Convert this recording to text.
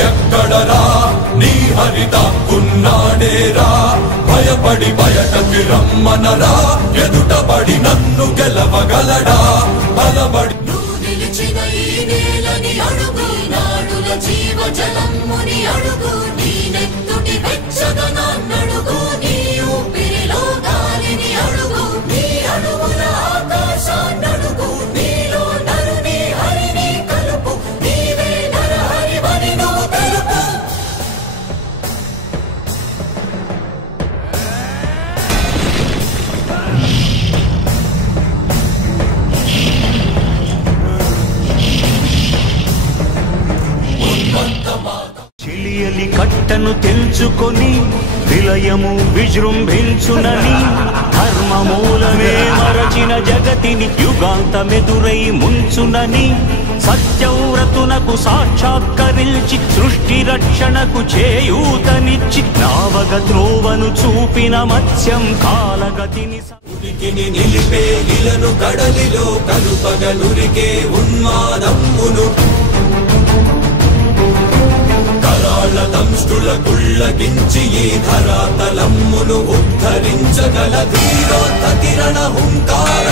ఎక్కడరా నీ హరిత ఉన్నాడేరా భయపడి బయటకి రమ్మనరా ఎదుటబడి నన్ను గెలవగలడా బలబడి నిలిచిన ఈ నేలని అడుగు నాడుల జీవజలమ్ముని అడుగు నీ నెత్తుటి వెచ్చదనాన్నడుగు నీ ఊపిరిలో గాలిని అడుగు నీ అడుగుల ఆకాశాన్నడుగు నీలో నరుని హరిని కలుపు నీవే నరహరివని నువ్వు తెలుపు చెలియలి కట్టను తెంచుకొని విలయము విజృంభించునని ధర్మమూలమే మరచిన జగతిని యుగాంతమెదురై ముంచునని సత్యవ్రతునకు సాక్షాత్కరించి సృష్టి రక్షణకు చేయూతనిచ్చి నావగ త్రోవను చూపిన మత్స్యం కాలగతిని ఉనికిని నిలిపే ఇలను కడలిలో కలుపగలురికే ఉన్మాదమ్మును కరాళ దంష్టుల గుళ్ళగించి ఈ ధరాతలమ్మును ఉద్ధరించగల ధీరోత్త కిరణ హుంకార